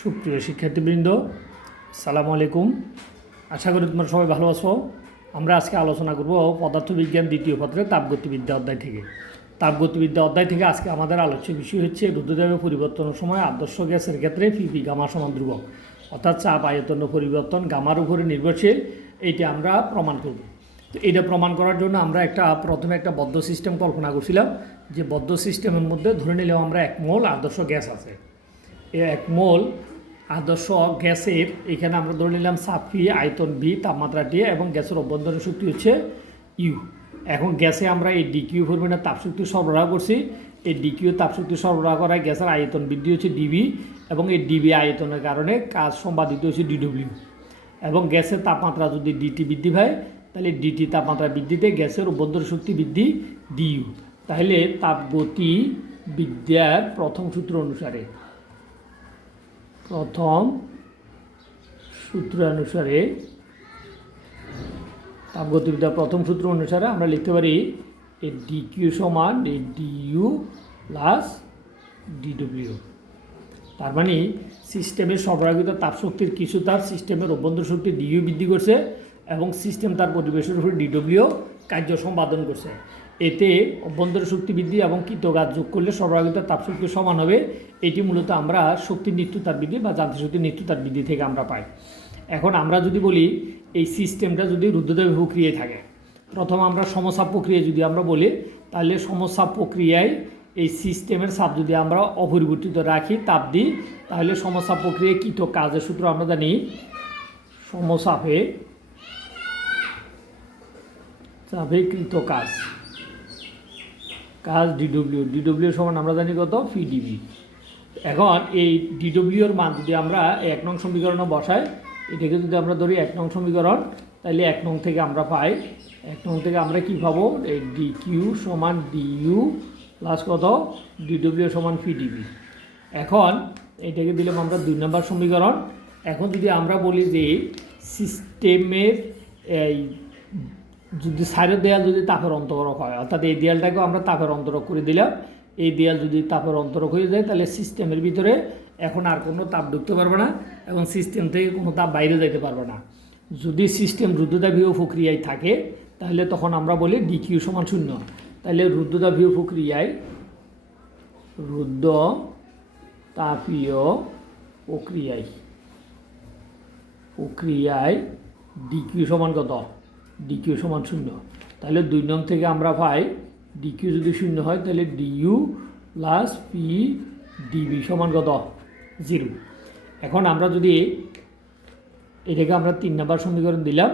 সুপ্রিয় শিক্ষার্থীবৃন্দ, সালামু আলাইকুম। আশা করি তোমরা সবাই ভালো আছো। আমরা আজকে আলোচনা করব পদার্থবিজ্ঞান দ্বিতীয় পত্রের তাপগতিবিদ্যা অধ্যায় থেকে। তাপগতিবিদ্যা অধ্যায় থেকে আজকে আমাদের আলোচ্য বিষয় হচ্ছে রুদ্রদেবের পরিবর্তনের সময় আদর্শ গ্যাসের ক্ষেত্রে পিপি গামা সমান ধ্রুবক, অর্থাৎ চাপ আয়তন পরিবর্তন গামার উপরে নির্ভরশীল, এইটা আমরা প্রমাণ করব। তো এটা প্রমাণ করার জন্য আমরা একটা, প্রথমে একটা বদ্ধ সিস্টেম কল্পনা করছিলাম, যে বদ্ধ সিস্টেমের মধ্যে ধরে নিলেও আমরা এক মোল আদর্শ গ্যাস আছে। এক মোল আদর্শ গ্যাসের, এখানে আমরা ধরে নিলাম সাফি, আয়তন বি তাপমাত্রা ডি এবং গ্যাসের অভ্যন্তরীণ শক্তি হচ্ছে ইউ এখন গ্যাসে আমরা এই ডিকিউ পরিমাণে তাপশক্তি সরবরাহ করছি। এই ডিকিউ তাপশক্তি সরবরাহ করায় গ্যাসের আয়তন বৃদ্ধি হচ্ছে ডিবি এবং এই ডিবি আয়তনের কারণে কাজ সম্পাদিত হচ্ছে ডিডব্লিউ এবং গ্যাসের তাপমাত্রা যদি ডিটি বৃদ্ধি পায়, তাহলে ডিটি তাপমাত্রা বৃদ্ধিতে গ্যাসের অভ্যন্তরীণ শক্তি বৃদ্ধি ডিইউ তাহলে তাপগতি বিদ্যার প্রথম সূত্র অনুসারে প্রথম সূত্র অনুসারে তাপগতিবিদ্যার প্রথম সূত্র অনুসারে আমরা লিখতে পারি এই ডিকিউ সমান এই ডিইউ প্লাস ডিডব্লিউ তার মানে সিস্টেমের সরবরাহিত তাপশক্তির কিছু তাপ সিস্টেমের অভ্যন্তর শক্তি ডিইউ বৃদ্ধি করছে এবং সিস্টেম তার পরিবেশের উপর ডিডব্লিউ কার্য সম্পাদন করছে। এতে অভ্যন্তর শক্তি বৃদ্ধি এবং কৃতকাজ যোগ করলে সরবরাহিত তাপশক্তি সমান হবে। এটি মূলত আমরা শক্তির নিত্যতার বৃদ্ধি বা যান্ত্রিক শক্তির নিত্যতার বৃদ্ধি থেকে আমরা পাই। এখন আমরা যদি বলি, এই সিস্টেমটা যদি রুদ্রদেব প্রক্রিয়ায় থাকে, প্রথম আমরা সমস্যা প্রক্রিয়া যদি আমরা বলি, তাহলে সমস্যা প্রক্রিয়ায় এই সিস্টেমের চাপ যদি আমরা অপরিবর্তিত রাখি, তাপ দিই, তাহলে সমস্যা প্রক্রিয়ায় কৃত কাজের সূত্র আমরা জানি সমসাপে চাপে কৃত কাজ। কাজ ডিডব্লিউ ডিডব্লিউ সমান আমরা জানি কত? পিডিবি এখন এই ডিডব্লিউর মান যদি আমরা এক নং সমীকরণে বসাই, এটাকে যদি আমরা ধরি এক নং সমীকরণ তাহলে এক নং থেকে আমরা পাই। এক নং থেকে আমরা কি পাবো? এই ডি কিউ সমান ডিইউ প্লাস কত? ডিডব্লিউ সমান পিডিবি এখন এটাকে দিলাম আমরা দুই নম্বর সমীকরণ। এখন যদি আমরা বলি যে সিস্টেমের এই যদি সাইডের দেয়াল যদি তাপের অন্তরক হয়, অর্থাৎ এই দেয়ালটাকেও আমরা তাপের অন্তরক করে দিলাম। এই দেয়াল যদি তাপের অন্তরক হয়ে যায়, তাহলে সিস্টেমের ভিতরে এখন আর কোনো তাপ ঢুকতে পারবে না এবং সিস্টেম থেকে কোনো তাপ বাইরে যেতে পারবে না। যদি সিস্টেম রুদ্রতাভীয় প্রক্রিয়ায় থাকে, তাহলে তখন আমরা বলি ডিকিউ সমান শূন্য। তাহলে রুদ্রতাভীয় প্রক্রিয়ায় রুদ্র তাপীয় প্রক্রিয়ায় প্রক্রিয়ায় ডিকিউ সমান কত? ডিকিউ সমান শূন্য। তাহলে দুই নং থেকে আমরা পাই ডিকিউ যদি শূন্য হয়, তাহলে ডিইউ প্লাস পি ডিবি সমান কত? জিরো। এখন আমরা যদি এটাকে আমরা তিন নম্বর সমীকরণ দিলাম।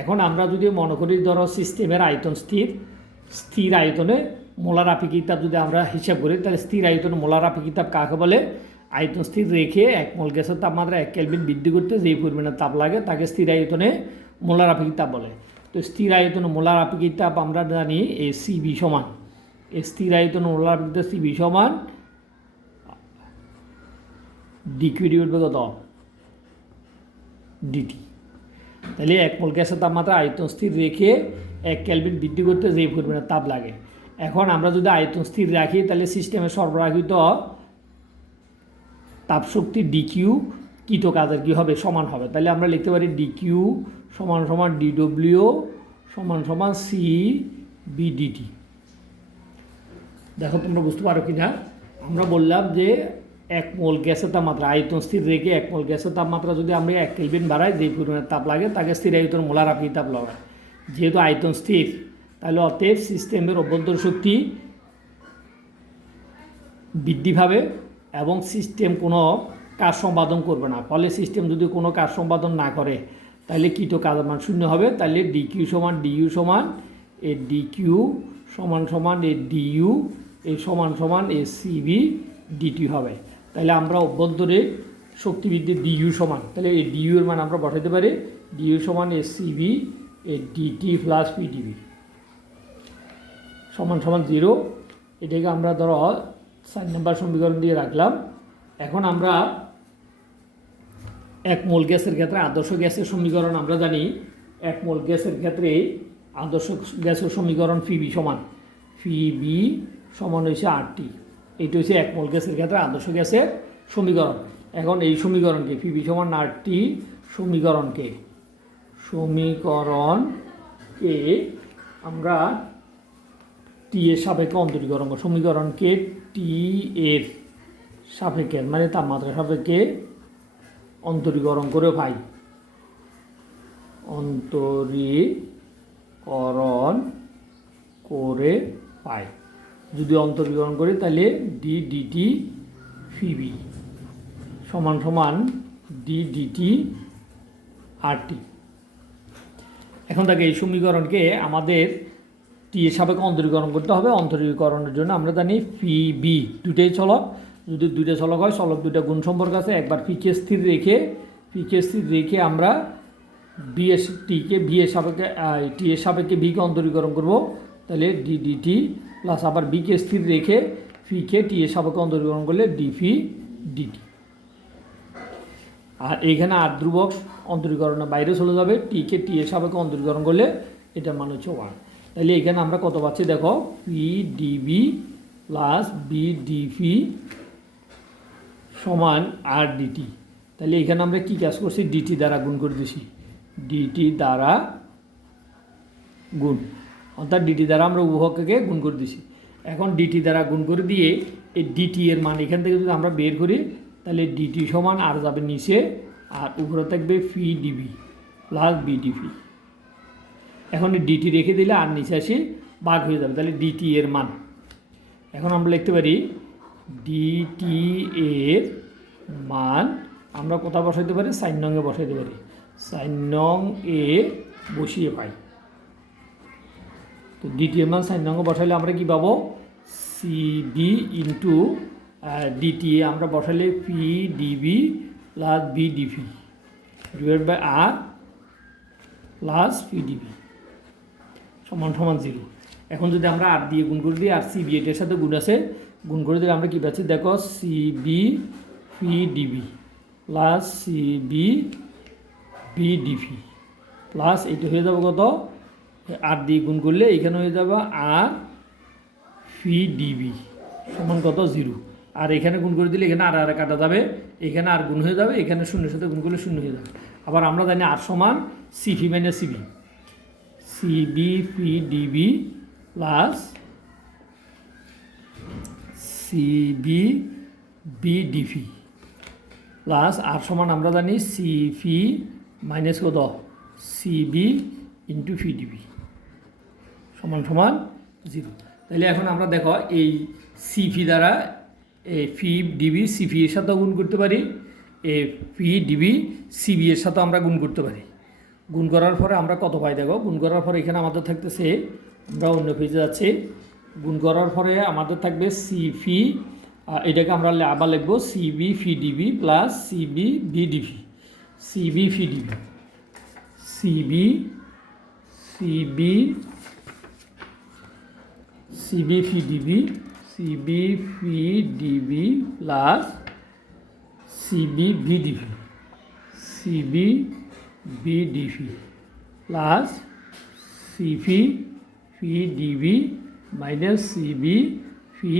এখন আমরা যদি মনে করি ধরো সিস্টেমের আয়তন স্থির স্থির আয়তনে মোলার আপেক্ষিকতা যদি আমরা হিসাব করি, তাহলে স্থির আয়তনে মোলার আপেক্ষিক তাপ কাকে বলে? আয়তন স্থির রেখে এক মোল গ্যাসের তাপমাত্রা এক কেলভিন বৃদ্ধি করতে যেই পরিমাণে তাপ লাগে, তাকে স্থির আয়তনে মোলার আপেক্ষিক তাপ বলে। তো স্থির আয়তন মোলার আপেক্ষিক তাপ আমরা জানি এ সিবি সমান। এ স্থির আয়তন মোলার আপেক্ষিক তাপ সিবি সমান ডিকিউডি উঠবে কত? ডিটি তাহলে এক মোল গ্যাসের তাপমাত্রা আয়তন স্থির রেখে এক ক্যালভিন বৃদ্ধি করতে যেই পরিমাণে তাপ লাগে। এখন আমরা যদি আয়তন স্থির রাখি, তাহলে সিস্টেমে সরবরাহিত তাপশক্তি ডিকিউ কৃত কাজের কী হবে? সমান হবে। তাহলে আমরা লিখতে পারি ডিকিউ সমান সমান ডিডব্লিউ সমান সমান সি বিডিটি দেখো, তোমরা বুঝতে পারো কি না আমরা বললাম যে এক মোল গ্যাসের তাপমাত্রা, আয়তন স্থির রেখে এক মোল গ্যাসের তাপমাত্রা যদি আমরা এক কেলভিন বাড়াই, যেই পরিমাণে তাপ লাগে, তাকে স্থির আয়তন মোলার আপনি তাপ লাগায় যেহেতু আয়তন স্থির, তাহলে অতএব সিস্টেমের অভ্যন্তর শক্তি বৃদ্ধি পাবে এবং সিস্টেম কোনো কাজ সম্পাদন করবে না। ফলে সিস্টেম যদি কোনো কাজ সম্পাদন না করে তাহলে কী তো কাজের মান শূন্য হবে? তাহলে ডিকিউ সমান ডিইউ সমান এ ডিকিউ সমান সমান এ ডিইউ এ সমান সমান এ সিবি ডিটি হবে। তাহলে আমরা অভ্যন্তরে শক্তি বৃদ্ধি ডিইউ সমান তাহলে এই ডিইউ এর মান আমরা বসাতে পারি ডিইউ সমান এ সিবি এ D T plus P D V সমান সমান জিরো এটাকে আমরা ধরো চার নম্বর সমীকরণ দিয়ে রাখলাম। এখন আমরা এক মোল গ্যাসের ক্ষেত্রে আদর্শ গ্যাসের সমীকরণ আমরা জানি। এক মোল গ্যাসের ক্ষেত্রে আদর্শ গ্যাসের সমীকরণ ফিবি সমান। ফিবি সমান হয়েছে আটটি এইটা হচ্ছে এক মোল গ্যাসের ক্ষেত্রে আদর্শ গ্যাসের সমীকরণ। এখন এই সমীকরণকে পিবি সমান আর টি সমীকরণকে। সমীকরণকে আমরা টি এর সাপেক্ষে অন্তরীকরণ সমীকরণকে টি এর সাপেক্ষে মানে তাপমাত্রা সাপেক্ষে অন্তরীকরণ করে পাই অন্তরীকরণ করে পাই। যদি অন্তরীকরণ করি, তাহলে ডি ডিটি ফিবি সমান সমান ডি ডিটি আর টি এখন তাকে এই সমীকরণকে আমাদের টি এর সাপেক্ষে অন্তরীকরণ করতে হবে। অন্তরীকরণের জন্য আমরা জানি বি দুটাই চলক যদি দুইটা চলক হয়, চলক দুইটা গুণ সম্পর্ক আছে। একবার পিকে স্থির রেখে পিকে স্থির রেখে আমরা বি এস টিকে বি এর সাপেক্ষে টি এর সাপেক্ষে বিকে অন্তরীকরণ করব। তাহলে ডি ডি টি প্লাস আবার বিকে স্থির রেখে ফিকে টি এর সাপেক্ষে অন্তরীকরণ করলে ডিফি ডিটি আর এইখানে আর ধ্রুবক অন্তরীকরণের বাইরে চলে যাবে। টিকে টি এর সাপেক্ষে অন্তরীকরণ করলে এটার মান হচ্ছে ওয়ান তাহলে এখানে আমরা কত পাচ্ছি? দেখো P D V plus V D P সমান আর ডিটি তাহলে এখানে আমরা কি কাজ করছি? ডিটি দ্বারা গুণ করে দিছি। ডিটি দ্বারা গুণ। অর্থাৎ ডিটি দ্বারা আমরা উভয়কে গুণ করে দিছি। এখন ডিটি দ্বারা গুণ করে দিয়ে এই ডিটি এর মান এখান থেকে যদি আমরা বের করি, তাহলে ডিটি সমান আর যাবে নিচে আর উপরে থাকবে P D V plus V D P এখন ডিটি রেখে দিলে আর নিচে আসি ভাগ হয়ে যাবে। তাহলে ডিটি এর মান। এখন আমরা লিখতে পারি ডিটি এর মান আমরা কোথাও বসাইতে পারি? সাইন নংয়ে বসাইতে পারি। সাইন নং এ বসিয়ে পাই। তো ডিটি এর মান সাইন নঙ্গে বসাইলে আমরা কি পাবো? সিবি ইন্টু ডিটি এ আমরা বসাইলে P D V plus V D P divide by R plus P D V সমান সমান জিরো এখন যদি আমরা আর দিয়ে গুণ করে দিই আর সিবি এটার সাথে গুণ আছে গুণ করে দিলে আমরা কী পাচ্ছি? দেখো C V P D V plus C V V D P plus এটা হয়ে যাবে কত? আর দিয়ে গুণ করলে এখানে হয়ে যাবে আর ফি ডিবি সমান কত? জিরো। আর এখানে গুণ করে দিলে এখানে আর আর কাটা যাবে। এখানে আর গুণ হয়ে যাবে, এখানে শূন্যের সাথে গুণ করলে শূন্য হয়ে যাবে। আবার আমরা জানি আর সমান C P minus C V C V P D V plus C V V D P plus R সমান আমরা জানি সিফি মাইনাস কত C V into P D V সমান সমান জিরো তাহলে এখন আমরা দেখো এই সিফি দ্বারা এই ফি ডিবি সিফি এর সাথেও গুণ করতে পারি। এ পি ডিবি সিবি এর সাথেও আমরা গুণ করতে পারি। গুণ করার পরে আমরা কত পাই দেখো? গুণ করার পরে এখানে আমাদের থাকতেছে, আমরা অন্য পেজে যাচ্ছি। গুণ করার পরে আমাদের থাকবে সিফি এটাকে আমরা আবার লিখব C V P D V plus C V V D V C V P D V C V C V C V P D V C V P D V plus C V V D V C V V D V plus C P P D V minus C V P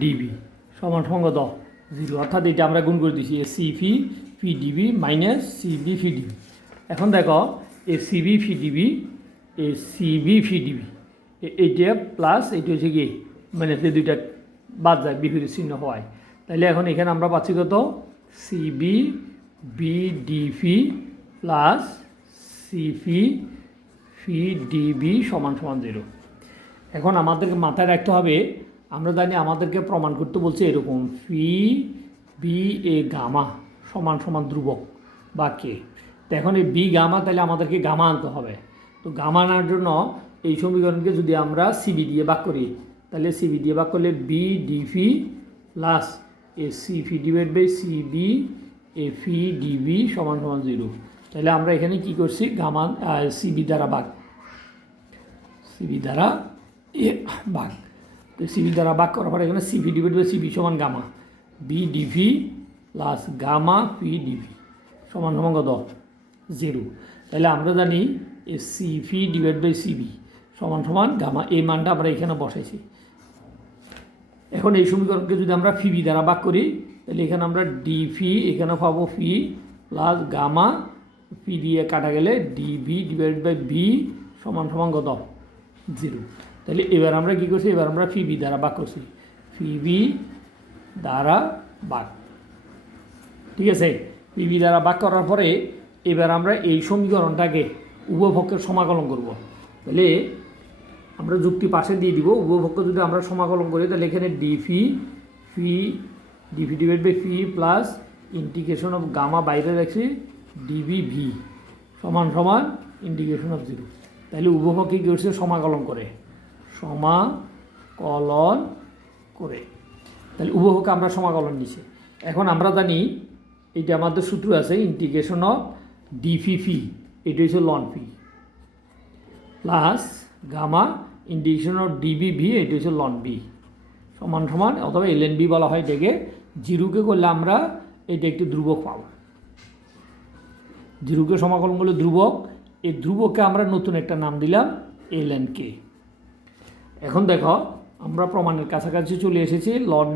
D V সমান সঙ্গ দ zero. অর্থাৎ এটা আমরা গুণ করে দিচ্ছি এ C P P D V minus C V P D V এখন দেখো এ C V P D V এ C V P D V এইটা প্লাস এইটা হচ্ছে কি? মানে যে দুইটা বাদ যায়, বিপরীত চিহ্ন হওয়ায় তাহলে এখন এখানে আমরা পাচ্ছি কত? C V V D P plus C P P D V সমান সমান জিরো। এখন আমাদেরকে মাথায় রাখতে হবে, আমরা জানি আমাদেরকে প্রমাণ করতে বলছে এরকম ফি বি এ গামা সমান সমান ধ্রুবক বা কে তো এখন এই বি গামা তাহলে আমাদেরকে গামা আনতে হবে। তো গামা আনার জন্য এই সমীকরণকে যদি আমরা সিবি দিয়ে ভাগ করি, তাহলে সিবি দিয়ে ভাগ করলে V D P plus A C P divide by C V A P DB সমান সমান জিরো তাহলে আমরা এখানে কি করছি? গামা সিবি দ্বারা ভাগ। সিবি দ্বারা এ তো সিবি দ্বারা ভাগ করার পরে এখানে C V divide by C V সমান gamma. V D V plus gamma P D V সমান সমান কত? জিরো তাহলে আমরা জানি এ C V divide by C V সমান সমান গামা। এই মানটা আমরা এখানে বসাইছি। এখন এই সমীকরণকে যদি আমরা ফিবি দ্বারা ভাগ করি, তাহলে এখানে আমরা ডি ফি এখানে পাবো ফি প্লাস গামা। পি দিয়ে কাটা গেলে ডিভি ডিভাইড বাই বি সমান সমান কত? জিরো তাহলে এবার আমরা কী করছি? এবার আমরা ফিবি দ্বারা বাক করছি। ফিবি দ্বারা বাক ঠিক আছে? পি বি দ্বারা বাক করার পরে এবার আমরা এই সমীকরণটাকে উভয়পক্ষের সমাকলন করব। তাহলে আমরা যুক্তি পাশে দিয়ে দিব। উভয়পক্ষ যদি আমরা সমাকলন করি, তাহলে এখানে D P D V divide by P plus integration of gamma বাইরে রাখছি ডিভি ভি সমান সমান ইন্টিগ্রেশন অফ জিরো তাহলে উভয়পক্ষে কী করছে? সমাকলন করে। সমাকলন করে। তাহলে উভয়পক্ষে আমরা সমাকলন নিছি। এখন আমরা জানি এটা আমাদের সূত্র আছে ইন্টিগ্রেশন অফ ডিফি ফি এটা হচ্ছে loan P plus gamma integration of D V V এটা হচ্ছে লন বি সমান সমান, অথবা এল এন বি বলা হয় এটাকে। জিরুকে করলে আমরা এটা একটি ধ্রুবক পাব। জিরোকে সমাকলন করলে ধ্রুবক, এই ধ্রুবককে আমরা নতুন একটা নাম দিলাম এল এন কে এখন দেখো, আমরা প্রমাণের কাছাকাছি চলে এসেছি লন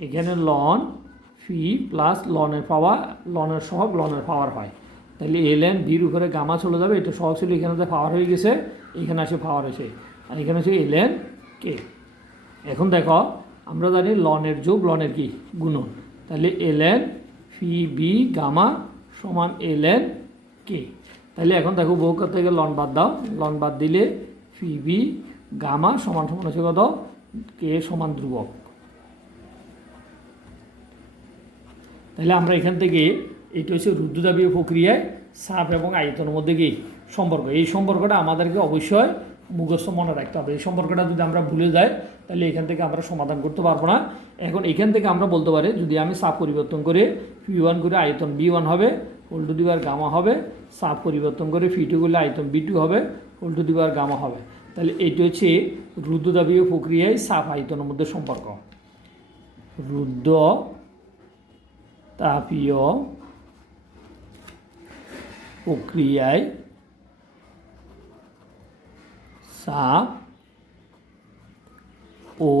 এখানে লন ফি প্লাস লনের পাওয়া লনের সহগ লনের পাওয়ার হয়। তাহলে এল এন ভির উপরে গামা চলে যাবে, এটা সহগ ছিল এখানে যে পাওয়ার হয়ে গেছে, এখানে আসে পাওয়ার হয়েছে আর এখানে হচ্ছে এল এন কে এখন দেখো, আমরা জানি লনের যোগ লনের কি? গুণন। তাহলে L N P V gamma সমান এল এন কে তাহলে এখন দেখো বহু থেকে লন বাদ দাও লন বাদ দিলে ফি বি গামা সমান সমান হচ্ছে কত? কে সমান ধ্রুবক। তাহলে আমরা এখান থেকে এটা হচ্ছে রুদ্রদাবীয় প্রক্রিয়ায় সাপ এবং আয়তনের মধ্যে কি সম্পর্ক? এই সম্পর্কটা আমাদেরকে অবশ্যই মুখস্থ মনে রাখতে হবে। এই সম্পর্কটা যদি আমরা ভুলে যাই, তাহলে এখান থেকে আমরা সমাধান করতে পারব না। এখন এখান থেকে আমরা বলতে পারি, যদি আমি সাপ পরিবর্তন করে পি ওয়ান করে আয়তন বি ওয়ান হবে হোল টু দিবার গামা হবে। সাপ পরিবর্তন করে ফি টু করলে আয়তন বি টু হবে হোল টু দিবার গামা হবে। তাহলে এটি হচ্ছে রুদ্রদাবীয় প্রক্রিয়ায় সাপ আয়তনের মধ্যে সম্পর্ক। রুদ্র তাপীয় প্রক্রিয়ায় সাপ ও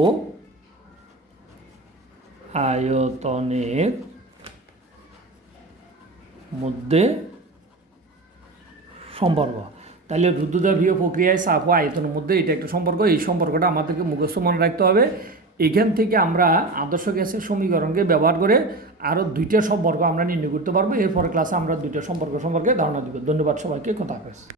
আয়তনের মধ্যে সম্পর্ক। তাহলে রুদ্রদাভীয় প্রক্রিয়ায় চাপ ও আয়তনের মধ্যে এটা একটা সম্পর্ক। এই সম্পর্কটা আমাদেরকে মুখস্থ মনে রাখতে হবে। এখান থেকে আমরা আদর্শ গ্যাসের সমীকরণকে ব্যবহার করে আরও দুইটা সম্পর্ক আমরা নির্ণয় করতে পারব। এরপর ক্লাসে আমরা দুইটা সম্পর্ক সম্পর্কে ধারণা দিব। ধন্যবাদ সবাইকে। কথা হাফেজ